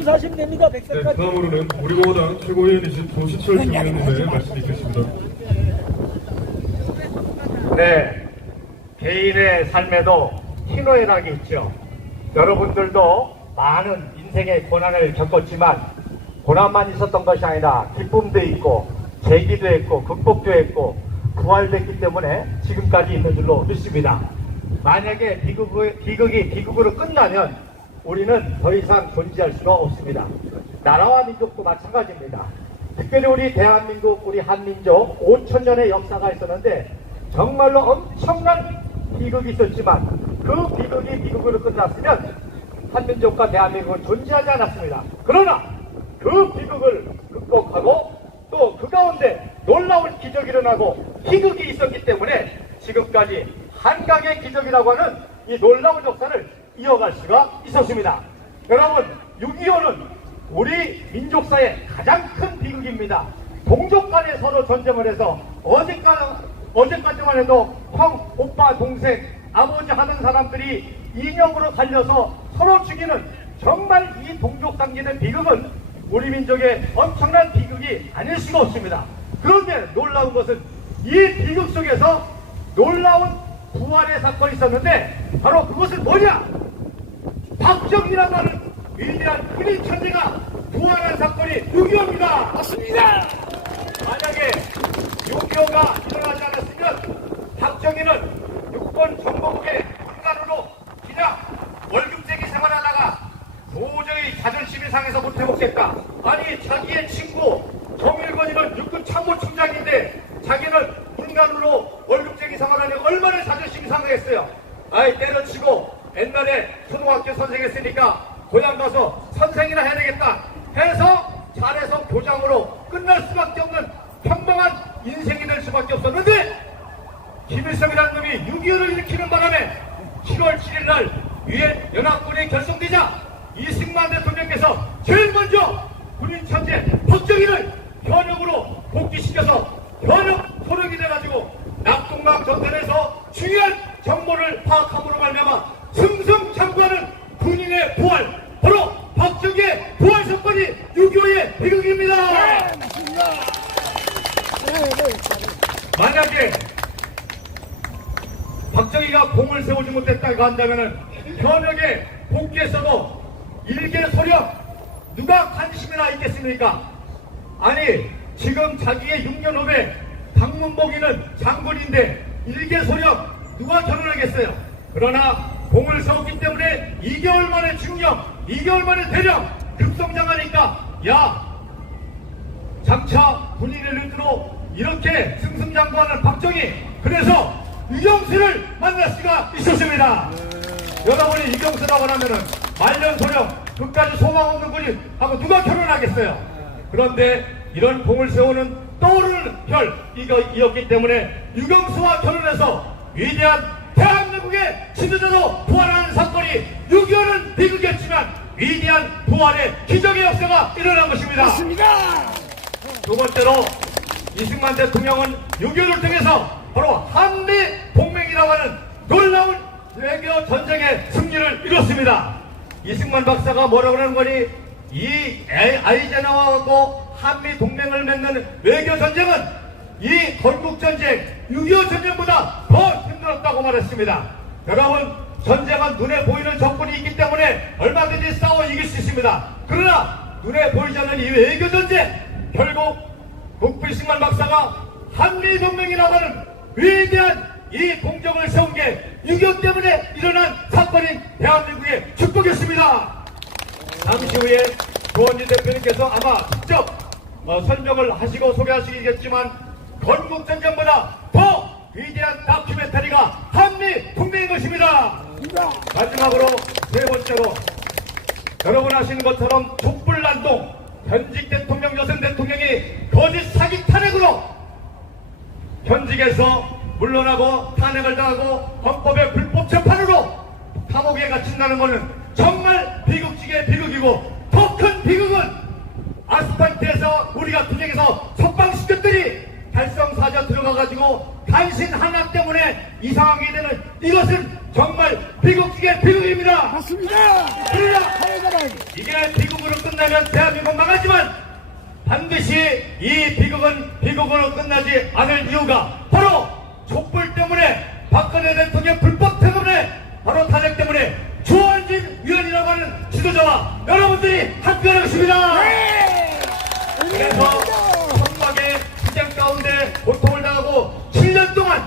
사시면 됩니다. 네, 100살까지. 다음으로는 우리공화당 최고위원이신 조시철 의원님의 말씀이 있겠습니다. 네, 개인의 삶에도 희노애락이 있죠. 여러분들도 많은 인생의 고난을 겪었지만 고난만 있었던 것이 아니라 기쁨도 있고 재기도 했고 극복도 했고 부활됐기 때문에 지금까지 있는 줄로 믿습니다. 만약에 비극으로 끝나면 우리는 더 이상 존재할 수가 없습니다. 나라와 민족도 마찬가지입니다. 특별히 우리 대한민국, 우리 한민족 5천년의 역사가 있었는데 정말로 엄청난 비극이 있었지만 그 비극이 비극으로 끝났으면 한민족과 대한민국은 존재하지 않았습니다. 그러나 그 비극을 극복하고 또 그 가운데 놀라운 기적이 일어나고 희극이 있었기 때문에 지금까지 한강의 기적이라고 하는 이 놀라운 역사를 이어갈 수가 있었습니다. 여러분, 6.25는 우리 민족사의 가장 큰 비극입니다. 동족 간에 서로 전쟁을 해서 어제까지만 해도 형, 오빠, 동생, 아버지 하는 사람들이 인형으로 달려서 서로 죽이는 정말 이 동족 당기는 비극은 우리 민족의 엄청난 비극이 아닐 수가 없습니다. 그런데 놀라운 것은 이 비극 속에서 놀라운 부활의 사건이 있었는데 바로 그것은 뭐냐? 박정희라고 하는 위대한 군인 천재가 부활한 사건이 6.25입니다. 맞습니다. 만약에 6.25가 일어나지 않았으면 박정희는 육본 정보국의 군관으로 그냥 월급쟁이 생활하다가 도저히 자존심이 상해서 못해먹겠다. 아니 자기의 친구 정일권이는 육군 참모총장인데 자기는 군관으로 월급쟁이 생활하니 얼마나 자존심이 상했어요. 아이 때려치고 옛날에 초등학교 선생했으니까 고향 가서 선생이나 해야 되겠다 해서 잘해서 교장으로 끝날 수밖에 없는 평범한 인생이 될 수밖에 없었는데 김일성이라는 놈이 6.25를 일으키는 바람에 7월 7일 날 유엔 연합군이 결성되자 이승만 대통령께서 제일 먼저 군인 천재 박정희를 현역으로 복귀시켜서 현역 소령이 돼가지고 낙동강 전선에서 중요한 정보를 파악함으로 말미암아 승승장구하는 군인의 부활, 바로 박정희의 부활 사건이 6.25의 비극입니다. 네, 맞습니다. 만약에 박정희가 공을 세우지 못했다고 한다면 현역에 복귀했어도 일개 소령 누가 관심이나 있겠습니까? 아니 지금 자기의 6년 후배 강문복이는 장군인데 일개 소령 누가 결혼하겠어요? 그러나 공을 세웠기 때문에 2개월 만에 중령, 2개월 만에 대령 급성장하니까 야 장차 군인의 루트로 이렇게 승승장구하는 박정희, 그래서 유경수를 만날 수가 있었습니다. 여러분이 유경수라고 하면은 말년소령 끝까지 소망 없는 군인 하고 누가 결혼하겠어요? 그런데 이런 공을 세우는 떠오르는 혈이었기 때문에 유경수와 결혼해서 위대한 대한민국의 지도자로 부활하는 사건이 6.25는 비극이었지만 위대한 부활의 기적의 역사가 일어난 것입니다. 맞습니다. 두 번째로 이승만 대통령은 6.25를 통해서 바로 한미 동맹이라고 하는 놀라운 외교 전쟁의 승리를 이뤘습니다. 이승만 박사가 뭐라고 하는 거니? 이 아이젠하워하고 한미 동맹을 맺는 외교 전쟁은 이 건국전쟁 6.25 전쟁보다 더 힘들었다고 말했습니다. 여러분, 전쟁은 눈에 보이는 적군이 있기 때문에 얼마든지 싸워 이길 수 있습니다. 그러나 눈에 보이지 않는 이 외교 전쟁, 결국 국부 이승만 박사가 한미 동맹이라고 하는 위대한 이 공적을 세운 게 6.25 때문에 일어난 사건인 대한민국의 축복이었습니다. 잠시 후에 조원진 대표님께서 아마 직접 설명을 하시고 소개하시겠지만 건국전쟁보다 더 위대한 다큐멘터리가 한미 동맹인 것입니다. 마지막으로 세 번째로 여러분 아시는 것처럼 촛불난동 현직 대통령 여성 대통령이 거짓 사기 탄핵으로 현직에서 물러나고 탄핵을 당하고 헌법의 불법 재판으로 감옥에 갇힌다는 것은 정말 비극 중의 비극이고, 더 큰 비극은 아스팔트에서 우리가 투쟁해서 석방시켰더니 달성사자 들어가가지고 간신 하나 때문에 이 상황이 되는, 이것은 정말 비극 중에 비극입니다. 맞습니다. 그러나 사회자랑 이게 비극으로 끝나면 대한민국 망하지만 반드시 이 비극은 비극으로 끝나지 않을 이유가 바로 촛불 때문에, 박근혜 대통령 불법 퇴근에, 바로 탄핵 때문에 주원진 위원이라고 하는 지도자와 여러분들이 함께하는 것입니다. 그래서 천박의 투쟁 가운데 고통을 당하고 7년 동안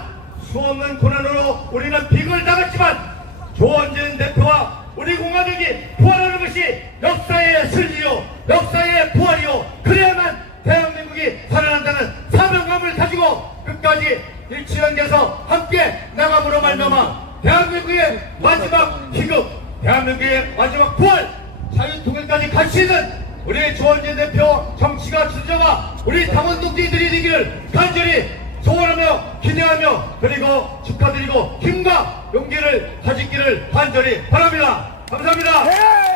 수없는 고난으로 우리는 비극을 당했지만 조원진 대표와 우리 공화당이 부활하는 것이 역사의 슬기요, 역사의 부활이요, 그래야만 대한민국이 살아난다는 사명감을 가지고 끝까지 일치연계에서 함께 나감으로 말미암아 대한민국의 마지막 희극, 대한민국의 마지막 부활, 자유통일까지 갈 수 있는 우리 조원진 대표 정치가 지도자와 우리 당원 동지들이 되기를 간절히 소원하며 기대하며 그리고 축하드리고 힘과 용기를 가지기를 간절히 바랍니다. 감사합니다.